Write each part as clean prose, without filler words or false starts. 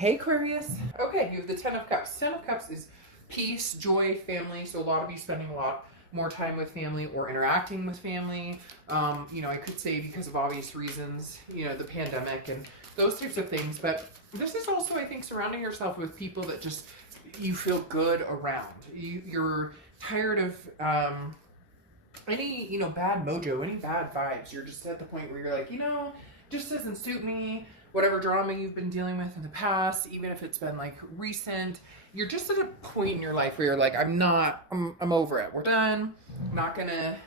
Hey Aquarius. Okay, you have the Ten of Cups. Ten of Cups is peace, joy, family. So a lot of you spending a lot more time with family or interacting with family. I could say because of obvious reasons, the pandemic and those types of things. But this is also, I think, surrounding yourself with people that just you feel good around. You're tired of any bad mojo, any bad vibes. You're just at the point where you're like, just doesn't suit me. Whatever drama you've been dealing with in the past, even if it's been like recent, you're just at a point in your life where you're like, I'm over it. We're done. I'm not gonna,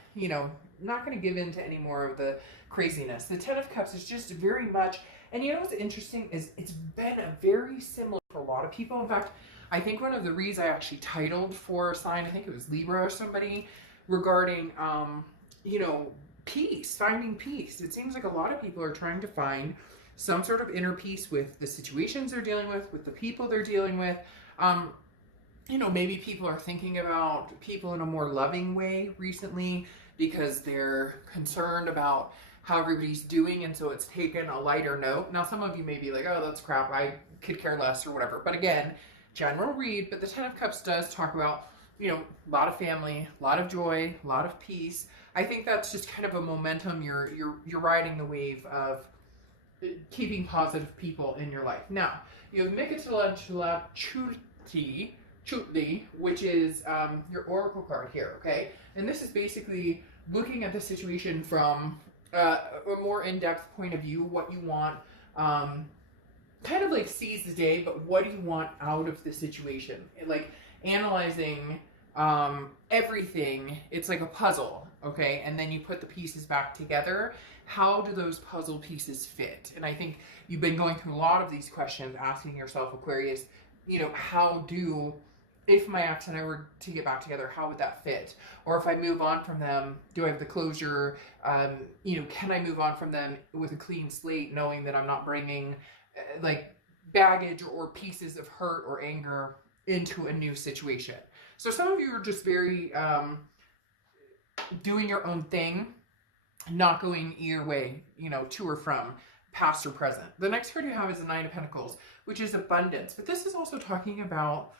not gonna give in to any more of the craziness. The Ten of Cups is just very much, and what's interesting is it's been a very similar for a lot of people. In fact, I think one of the reads I actually titled for a sign, I think it was Libra or somebody, regarding, peace, finding peace. It seems like a lot of people are trying to find some sort of inner peace with the situations they're dealing with the people they're dealing with. Maybe people are thinking about people in a more loving way recently because they're concerned about how everybody's doing, and so it's taken a lighter note. Now, some of you may be like, oh, that's crap, I could care less or whatever. But again, general read, but the Ten of Cups does talk about, a lot of family, a lot of joy, a lot of peace. I think that's just kind of a momentum. You're riding the wave of keeping positive people in your life. Now, you have Mikatala Chutli, which is your oracle card here, okay? And this is basically looking at the situation from a more in-depth point of view, what you want, kind of like seize the day, but what do you want out of the situation? Like analyzing everything. It's like a puzzle, okay? And then you put the pieces back together. How do those puzzle pieces fit? And I think you've been going through a lot of these questions, asking yourself, Aquarius, if my ex and I were to get back together, how would that fit? Or if I move on from them, do I have the closure? Can I move on from them with a clean slate, knowing that I'm not bringing like baggage or pieces of hurt or anger into a new situation? So some of you are just very doing your own thing, not going either way, to or from, past or present. The next card you have is the Nine of Pentacles, which is abundance. But this is also talking about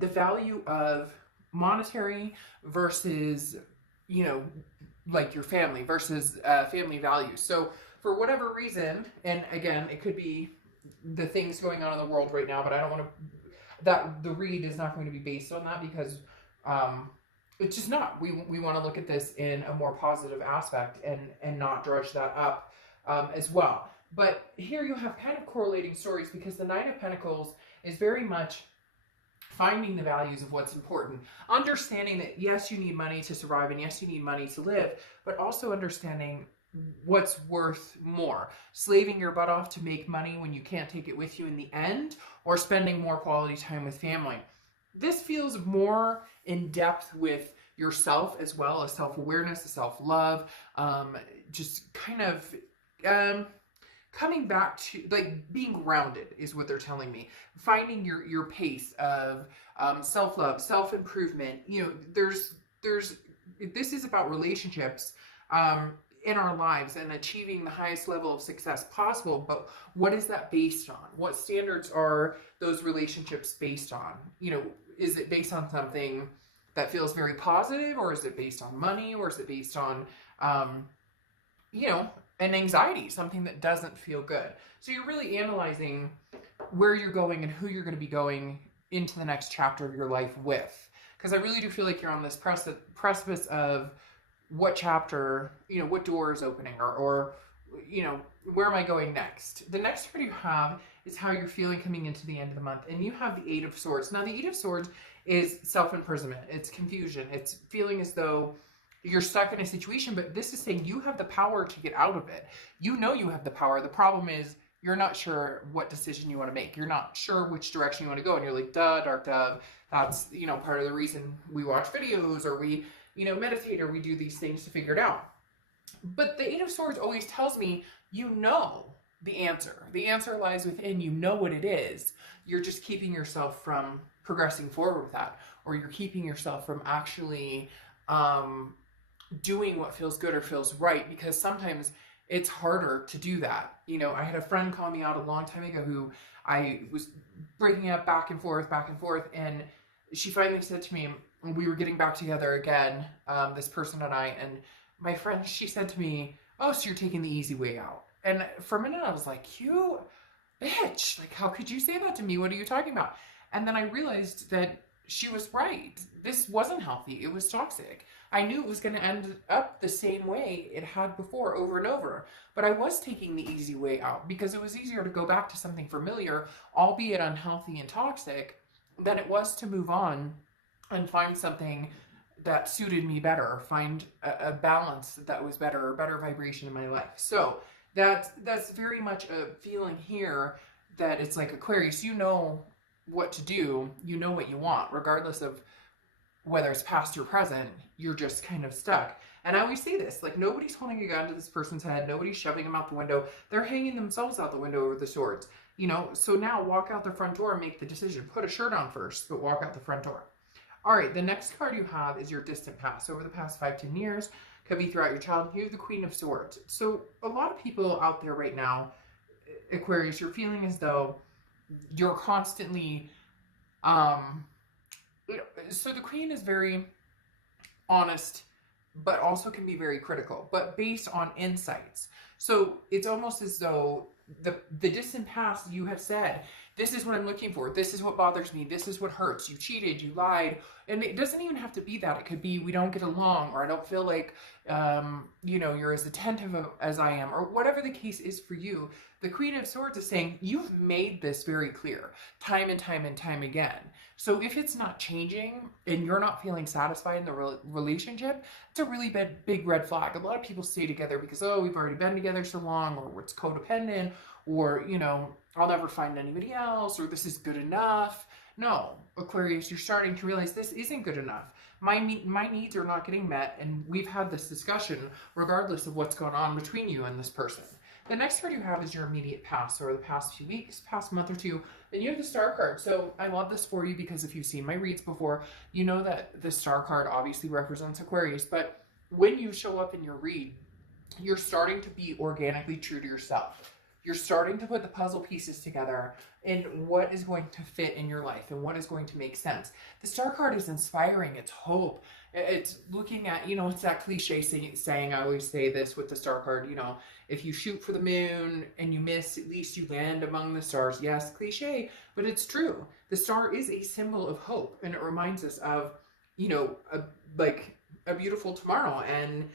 the value of monetary versus, like your family versus family values. So for whatever reason, and again, it could be the things going on in the world right now, but I don't want to, that the read is not going to be based on that because it's just not. We want to look at this in a more positive aspect and not drudge that up as well. But here you have kind of correlating stories because the Nine of Pentacles is very much finding the values of what's important, understanding that yes, you need money to survive and yes, you need money to live, but also understanding what's worth more, slaving your butt off to make money when you can't take it with you in the end, or spending more quality time with family. This feels more in depth with yourself as well, as self-awareness, as self-love, just kind of coming back to like being grounded is what they're telling me. Finding your pace of self-love, self-improvement. There's this is about relationships in our lives and achieving the highest level of success possible. But what is that based on? What standards are those relationships based on? Is it based on something that feels very positive, or is it based on money, or is it based on an anxiety, something that doesn't feel good? So you're really analyzing where you're going and who you're going to be going into the next chapter of your life with. Because I really do feel like you're on this precipice of what chapter, what door is opening, or where am I going next? The next card you have is how you're feeling coming into the end of the month. And you have the Eight of Swords. Now, the Eight of Swords is self-imprisonment. It's confusion. It's feeling as though you're stuck in a situation, but this is saying you have the power to get out of it. You have the power. The problem is you're not sure what decision you want to make. You're not sure which direction you want to go. And you're like, duh, dark dove. That's, part of the reason we watch videos or we, meditate or we do these things to figure it out. But the Eight of Swords always tells me, the answer. The answer lies within, what it is. You're just keeping yourself from progressing forward with that, or you're keeping yourself from actually doing what feels good or feels right, because sometimes it's harder to do that. You know, I had a friend call me out a long time ago who I was breaking up back and forth, and she finally said to me, we were getting back together again, this person and I, and my friend, she said to me, oh, so you're taking the easy way out. And for a minute I was like, you bitch, like, how could you say that to me? What are you talking about? And then I realized that she was right. This wasn't healthy. It was toxic. I knew it was going to end up the same way it had before, over and over. But I was taking the easy way out because it was easier to go back to something familiar, albeit unhealthy and toxic, than it was to move on and find something that suited me better, find a balance that was better, a better vibration in my life. So that's very much a feeling here that it's like, Aquarius, you know what to do, you know what you want, regardless of whether it's past or present, you're just kind of stuck. And I always say this, like, nobody's holding a gun to this person's head, nobody's shoving them out the window, they're hanging themselves out the window over the swords, you know. So now walk out the front door and make the decision. Put a shirt on first, but walk out the front door. All right, the next card you have is your distant past. Over the past 5-10 years, could be throughout your childhood. You have the Queen of Swords. So a lot of people out there right now, Aquarius, you're feeling as though you're constantly, so the Queen is very honest, but also can be very critical, but based on insights. So it's almost as though the distant past, you have said, this is what I'm looking for, this is what bothers me, this is what hurts, you cheated, you lied. And it doesn't even have to be that. It could be, we don't get along, or I don't feel like, you know, you're as attentive as I am, or whatever the case is for you. The Queen of Swords is saying, you've made this very clear time and time and time again. So if it's not changing and you're not feeling satisfied in the relationship, it's a really big red flag. A lot of people stay together because, oh, we've already been together so long, or it's codependent, or, you know, I'll never find anybody else, or this is good enough. No, Aquarius, you're starting to realize this isn't good enough. My needs are not getting met, and we've had this discussion regardless of what's going on between you and this person. The next card you have is your immediate past, or the past few weeks, past month or two. Then you have the Star card. So I love this for you because if you've seen my reads before, you know that the Star card obviously represents Aquarius. But when you show up in your read, you're starting to be organically true to yourself. You're starting to put the puzzle pieces together in what is going to fit in your life and what is going to make sense. The Star card is inspiring. It's hope. It's looking at, you know, it's that cliche saying, I always say this with the Star card, you know, if you shoot for the moon and you miss, at least you land among the stars. Yes, cliche, but it's true. The star is a symbol of hope, and it reminds us of, you know, like a beautiful tomorrow. And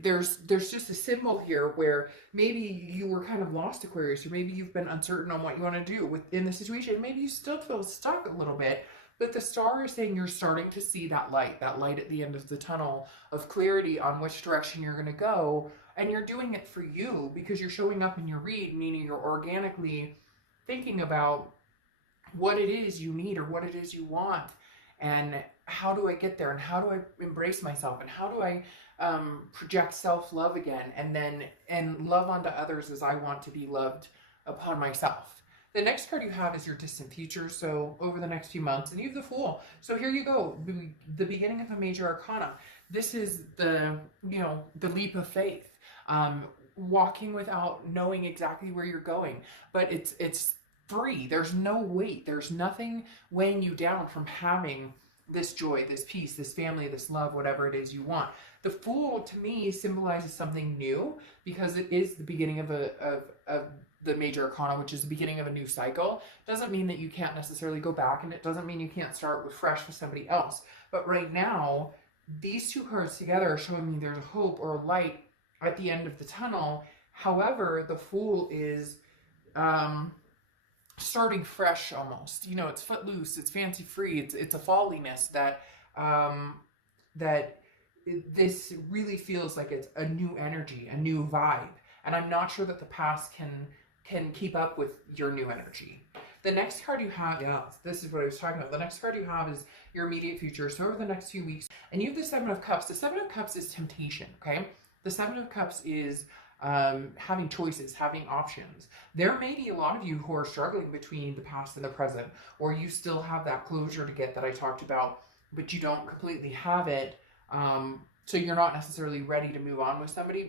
there's just a symbol here where maybe you were kind of lost, Aquarius, or maybe you've been uncertain on what you want to do within the situation. Maybe you still feel stuck a little bit, but the star is saying you're starting to see that light at the end of the tunnel of clarity on which direction you're going to go. And you're doing it for you because you're showing up in your read, meaning you're organically thinking about what it is you need or what it is you want. And how do I get there? And how do I embrace myself? And how do I project self-love again? And love onto others as I want to be loved upon myself. The next card you have is your distant future. So over the next few months, and you have the Fool. So here you go, the beginning of a major arcana. This is the, you know, the leap of faith. Walking without knowing exactly where you're going, but it's free. There's no weight. There's nothing weighing you down from having this joy, this peace, this family, this love, whatever it is you want. The Fool to me symbolizes something new because it is the beginning of the major arcana, which is the beginning of a new cycle. Doesn't mean that you can't necessarily go back, and it doesn't mean you can't start with fresh with somebody else. But right now, these two cards together are showing me there's a hope or a light at the end of the tunnel. However, the Fool is starting fresh almost. You know, it's footloose, it's fancy free, it's a falliness that this really feels like it's a new energy, a new vibe. And I'm not sure that the past can keep up with your new energy. The next card you have, yeah, this is what I was talking about. The next card you have is your immediate future. So over the next few weeks, and you have the Seven of Cups. The Seven of Cups is temptation, okay? The Seven of Cups is having choices, having options. There may be a lot of you who are struggling between the past and the present, or you still have that closure to get that I talked about, but you don't completely have it So you're not necessarily ready to move on with somebody,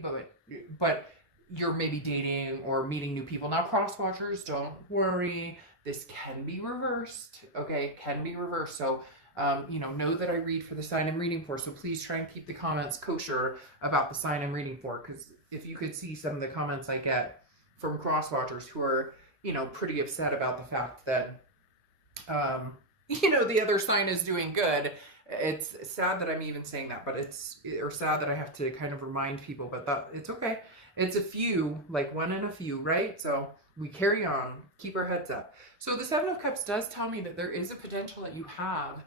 but you're maybe dating or meeting new people. Now, cross watchers, don't worry. This can be reversed, okay? Can be reversed. So, know that I read for the sign I'm reading for. So please try and keep the comments kosher about the sign I'm reading for. Because if you could see some of the comments I get from cross watchers who are, pretty upset about the fact that, the other sign is doing good. It's sad that I'm even saying that, but or sad that I have to kind of remind people, but that it's okay. It's a few, like one in a few, right? So we carry on, keep our heads up. So the Seven of Cups does tell me that there is a potential that you have,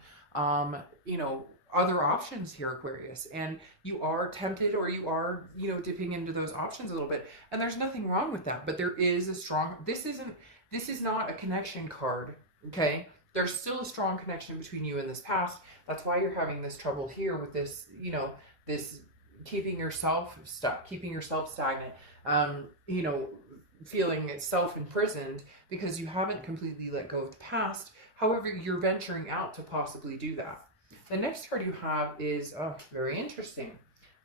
other options here, Aquarius, and you are tempted, or you are, dipping into those options a little bit, and there's nothing wrong with that. But there is a strong, this is not a connection card, okay? There's still a strong connection between you and this past. That's why you're having this trouble here with this, this keeping yourself stuck, keeping yourself stagnant, feeling self-imprisoned because you haven't completely let go of the past. However, you're venturing out to possibly do that. The next card you have is very interesting.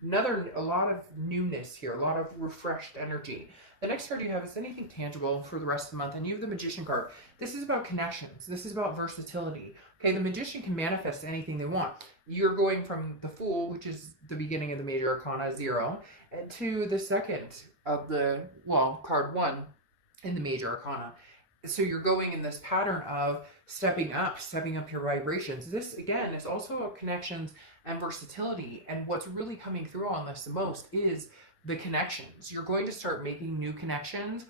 A lot of newness here, a lot of refreshed energy. The next card you have is anything tangible for the rest of the month, and you have the Magician card. This is about connections. This is about versatility. Okay, the Magician can manifest anything they want. You're going from the Fool, which is the beginning of the major arcana, 0, and to the second of the, card 1 in the major arcana. So you're going in this pattern of stepping up your vibrations. This, again, is also about connections and versatility. And what's really coming through on this the most is the connections. You're going to start making new connections.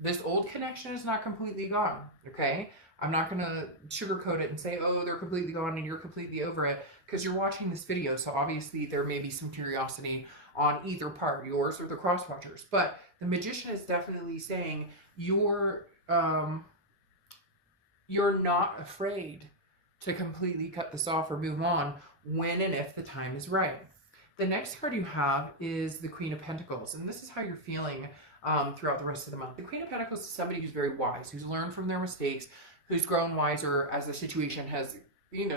This old connection is not completely gone, okay? I'm not going to sugarcoat it and say, oh, they're completely gone and you're completely over it, because you're watching this video. So obviously there may be some curiosity on either part, yours or the cross watchers. But the Magician is definitely saying you're not afraid to completely cut this off or move on when and if the time is right. The next card you have is the Queen of Pentacles, and this is how you're feeling throughout the rest of the month. The Queen of Pentacles is somebody who's very wise, who's learned from their mistakes, who's grown wiser as the situation has,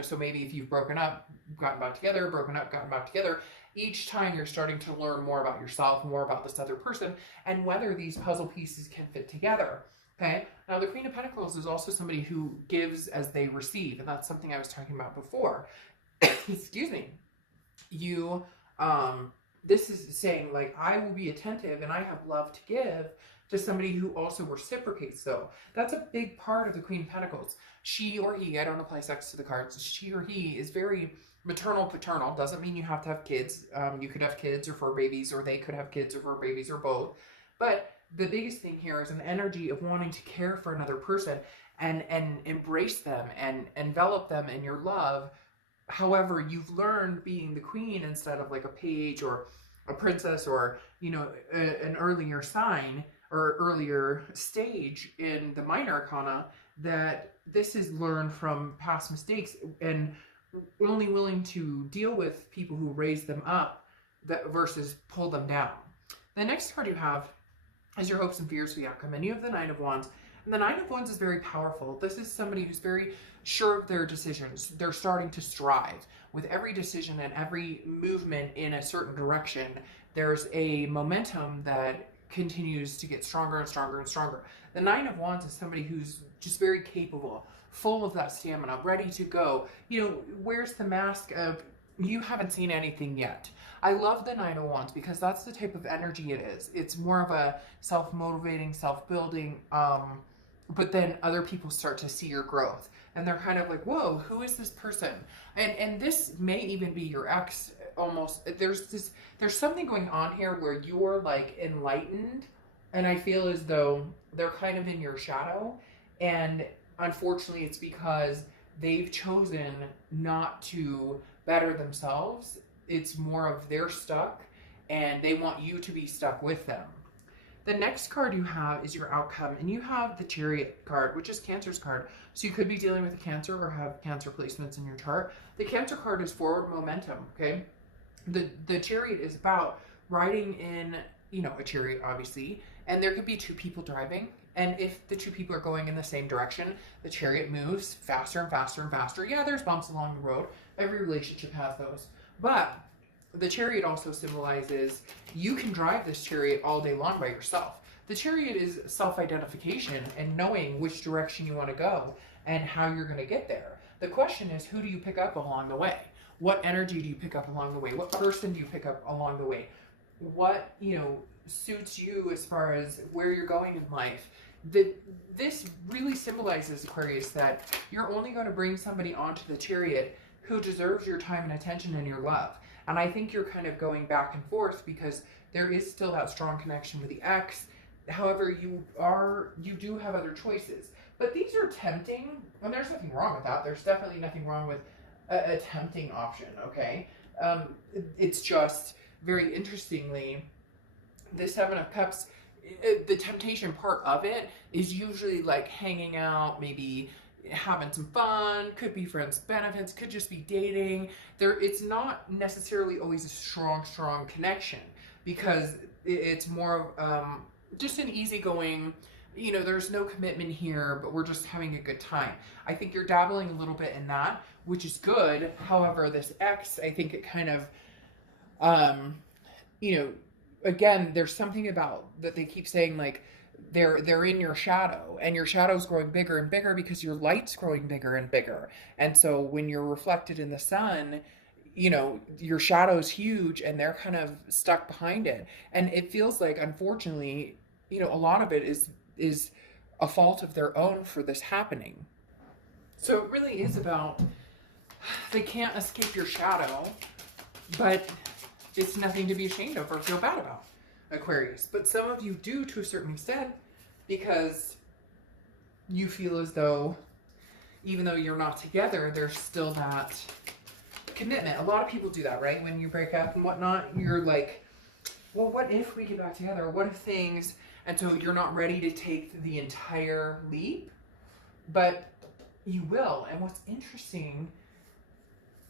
so maybe if you've broken up, gotten back together, broken up, gotten back together, each time you're starting to learn more about yourself, more about this other person, and whether these puzzle pieces can fit together. Okay, now the Queen of Pentacles is also somebody who gives as they receive, and that's something I was talking about before. Excuse me. This is saying, like, I will be attentive and I have love to give to somebody who also reciprocates. So that's a big part of the Queen of Pentacles. She or he, I don't apply sex to the cards, she or he is very maternal, paternal. Doesn't mean you have to have kids. You could have kids or fur babies, or they could have kids or fur babies, or both. But the biggest thing here is an energy of wanting to care for another person and embrace them and envelop them in your love. However, you've learned being the queen instead of like a page or a princess or, an earlier sign or earlier stage in the minor arcana, that this is learned from past mistakes and only willing to deal with people who raise them up versus pull them down. The next card you have is your hopes and fears for the outcome, and you have the Nine of Wands. And the Nine of Wands is very powerful. This is somebody who's very sure of their decisions. They're starting to strive. With every decision and every movement in a certain direction, there's a momentum that continues to get stronger and stronger and stronger. The Nine of Wands is somebody who's just very capable, full of that stamina, ready to go. Wears the mask of, you haven't seen anything yet. I love the Nine of Wands because that's the type of energy it is. It's more of a self-motivating, self-building, but then other people start to see your growth. And they're kind of like, whoa, who is this person? And this may even be your ex almost. There's something going on here where you're like enlightened, and I feel as though they're kind of in your shadow. And unfortunately, it's because they've chosen not to better themselves. It's more of they're stuck and they want you to be stuck with them. The next card you have is your outcome, and you have the Chariot card, which is Cancer's card. So you could be dealing with a Cancer or have Cancer placements in your chart. The Cancer card is forward momentum, okay? The Chariot is about riding in, a chariot, obviously, and there could be two people driving. And if the two people are going in the same direction, the chariot moves faster and faster and faster. Yeah, there's bumps along the road. Every relationship has those. But the Chariot also symbolizes you can drive this Chariot all day long by yourself. The Chariot is self-identification and knowing which direction you want to go and how you're going to get there. The question is, who do you pick up along the way? What energy do you pick up along the way? What person do you pick up along the way? What, suits you as far as where you're going in life? This really symbolizes, Aquarius, that you're only going to bring somebody onto the Chariot who deserves your time and attention and your love. And I think you're kind of going back and forth because there is still that strong connection with the ex. However, you do have other choices. But these are tempting, and there's nothing wrong with that. There's definitely nothing wrong with a tempting option, okay? It's just, very interestingly, the Seven of Cups, the temptation part of it is usually like hanging out, maybe having some fun, could be friends benefits, could just be dating. It's not necessarily always a strong connection because it's more of just an easygoing, there's no commitment here, but we're just having a good time. I think you're dabbling a little bit in that, which is good. However, this ex, I think it kind of, again, there's something about that they keep saying, like, they're in your shadow, and your shadow's growing bigger and bigger because your light's growing bigger and bigger. And so when you're reflected in the sun, your shadow's huge and they're kind of stuck behind it. And it feels like, unfortunately, a lot of it is a fault of their own for this happening. So it really is about, they can't escape your shadow, but it's nothing to be ashamed of or feel bad about, Aquarius. But some of you do, to a certain extent, because you feel as though, even though you're not together, there's still that commitment. A lot of people do that, right? When you break up and whatnot, you're like, well, what if we get back together? What if things... And so you're not ready to take the entire leap, but you will. And what's interesting,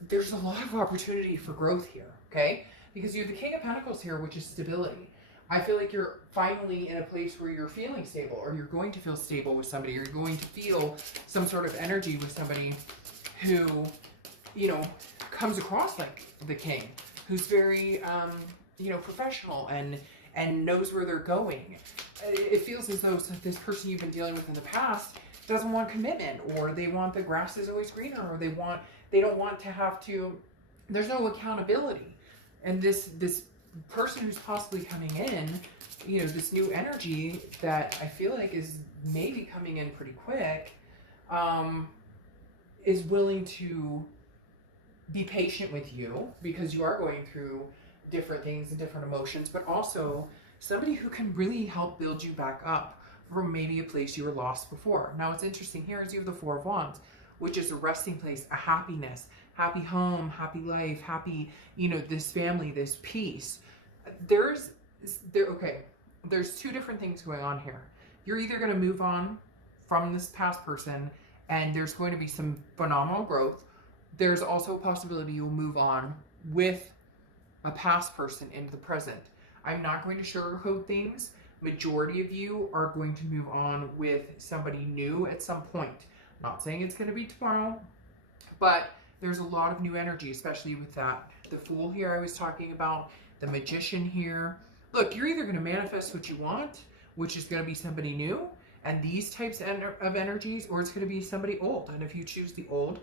there's a lot of opportunity for growth here, okay? Because you have the King of Pentacles here, which is stability. I feel like you're finally in a place where you're feeling stable, or you're going to feel stable with somebody, or you're going to feel some sort of energy with somebody who, comes across like the King, who's very, professional and knows where they're going. It feels as though this person you've been dealing with in the past doesn't want commitment, or they want the grass is always greener, or they don't want to have to, there's no accountability. And this person who's possibly coming in, this new energy that I feel like is maybe coming in pretty quick, is willing to be patient with you because you are going through different things and different emotions, but also somebody who can really help build you back up from maybe a place you were lost before. Now, what's interesting here is you have the Four of Wands, which is a resting place, a happiness, happy home, happy life, happy, this family, this peace. There's two different things going on here. You're either going to move on from this past person and there's going to be some phenomenal growth. There's also a possibility you'll move on with a past person into the present. I'm not going to sugarcoat things. Majority of you are going to move on with somebody new at some point. Not saying it's going to be tomorrow, but there's a lot of new energy, especially with that. The Fool here I was talking about, the Magician here. Look, you're either going to manifest what you want, which is going to be somebody new, and these types of energies, or it's going to be somebody old. And if you choose the old,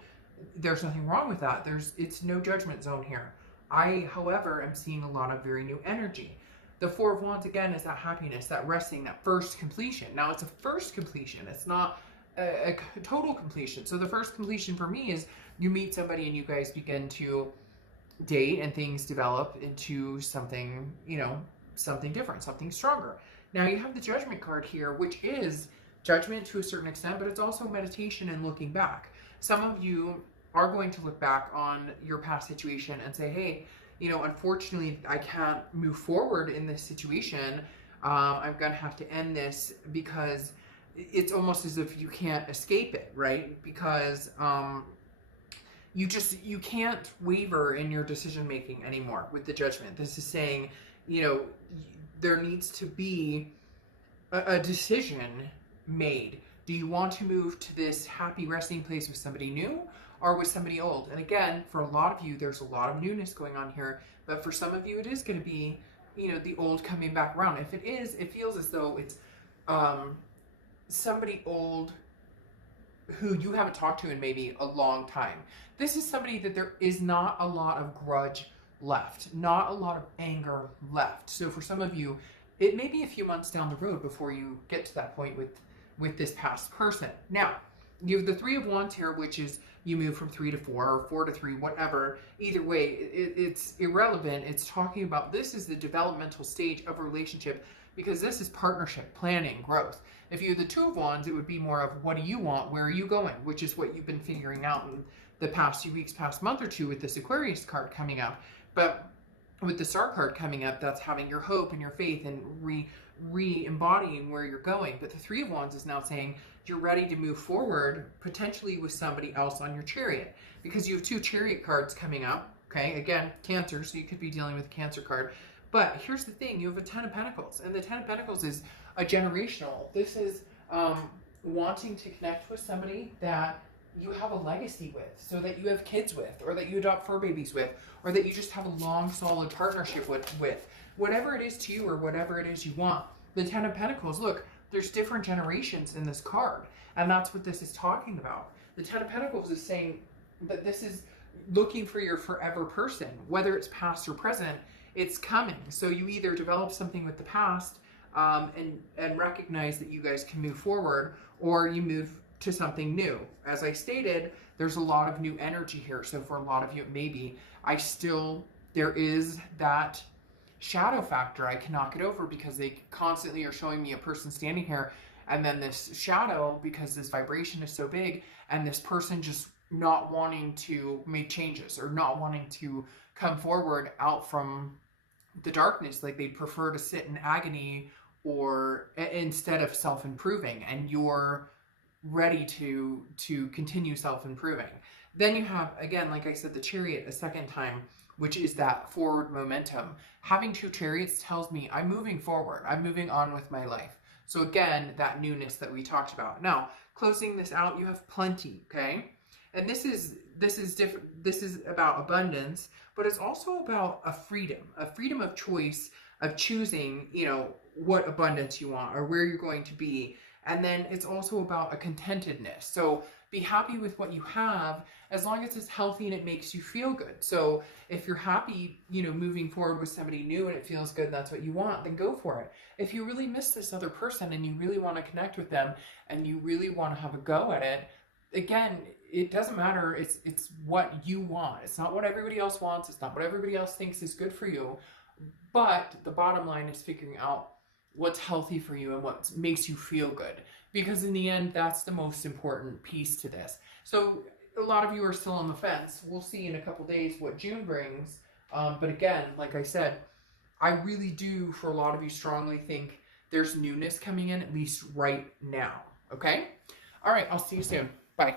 there's nothing wrong with that. It's no judgment zone here. I, however, am seeing a lot of very new energy. The Four of Wands, again, is that happiness, that resting, that first completion. Now, it's a first completion. It's not a total completion. So the first completion for me is you meet somebody and you guys begin to date and things develop into something, something different, something stronger. Now, you have the Judgment card here, which is judgment to a certain extent, but it's also meditation and looking back. Some of you are going to look back on your past situation and say, hey, unfortunately, I can't move forward in this situation. I'm going to have to end this because it's almost as if you can't escape it, right? Because you can't waver in your decision-making anymore with the Judgment. This is saying, there needs to be a decision made Do you want to move to this happy resting place with somebody new or with somebody old? And again, for a lot of you, there's a lot of newness going on here, but for some of you, it is going to be, you know, the old coming back around. If it is, it feels as though it's somebody old who you haven't talked to in maybe a long time. This is somebody that there is not a lot of grudge left, not a lot of anger left. So for some of you, it may be a few months down the road before you get to that point with this past person. Now, you have the Three of Wands here, which is you move from 3 to 4 or 4 to 3, whatever. Either way, it's irrelevant. It's talking about this is the developmental stage of a relationship, because this is partnership, planning, growth. If you have the Two of Wands, it would be more of what do you want? Where are you going? Which is what you've been figuring out in the past few weeks, past month or two with this Aquarius card coming up. But with the Star card coming up, that's having your hope and your faith and re-embodying where you're going. But the Three of Wands is now saying you're ready to move forward, potentially with somebody else on your Chariot, because you have 2 Chariot cards coming up. Okay, again, Cancer, so you could be dealing with a Cancer card. But here's the thing, you have a Ten of Pentacles, and the Ten of Pentacles is a generational. This is wanting to connect with somebody that you have a legacy with, so that you have kids with, or that you adopt fur babies with, or that you just have a long, solid partnership with. Whatever it is to you, or whatever it is you want. The Ten of Pentacles, look, there's different generations in this card, and that's what this is talking about. The Ten of Pentacles is saying that this is looking for your forever person, whether it's past or present. It's coming. So you either develop something with the past and recognize that you guys can move forward, or you move to something new. As I stated, there's a lot of new energy here. So for a lot of you, maybe there is that shadow factor. I cannot get over, because they constantly are showing me a person standing here, and then this shadow, because this vibration is so big, and this person just not wanting to make changes or not wanting to come forward out from the darkness. Like they prefer to sit in agony or instead of self-improving, and you're ready to continue self-improving. Then you have, again, like I said, the Chariot a second time, which is that forward momentum. Having 2 chariots tells me I'm moving forward. I'm moving on with my life. So again, that newness that we talked about. Now, closing this out, you have plenty, okay? And this is different. This is about abundance, but it's also about a freedom of choice, of choosing, you know, what abundance you want or where you're going to be. And then it's also about a contentedness. So be happy with what you have, as long as it's healthy and it makes you feel good. So if you're happy, you know, moving forward with somebody new and it feels good and that's what you want, then go for it. If you really miss this other person and you really want to connect with them and you really want to have a go at it, again, it doesn't matter. It's what you want. It's not what everybody else wants. It's not what everybody else thinks is good for you. But the bottom line is figuring out what's healthy for you and what makes you feel good. Because in the end, that's the most important piece to this. So a lot of you are still on the fence. We'll see in a couple days what June brings. But again, like I said, I really do, for a lot of you, strongly think there's newness coming in, at least right now. Okay? All right, I'll see you soon. Bye.